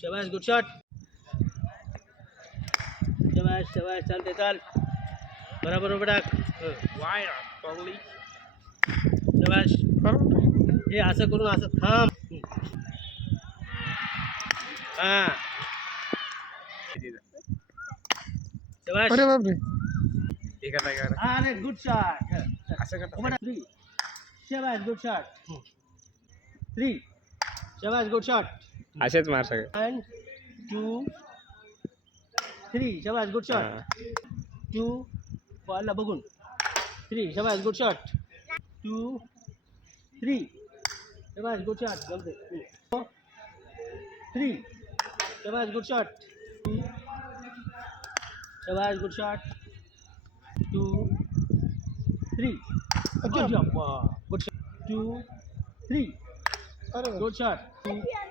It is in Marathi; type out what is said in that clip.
शाबाश गुड शॉट शाबाश शाबाश चालते चाल बराबर उभं टाक वाय पगली शाबाश हे असं करून असं थांब हां शाबाश अरे बापरे ठीक आहे काय अरे गुड शॉट असं करता उभं टाक 3 शाबाश गुड शॉट 3 शाबाश गुड शॉट असेच मार सगळे 1 2 3 शाबाश गुड शॉट 2 बॉलला बघून 3 शाबाश गुड शॉट 2 3 शाबाश गुड शॉट जमते 3 शाबाश गुड शॉट शाबाश good shot 2 3 good job good shot 2 3 अरे गुड शॉट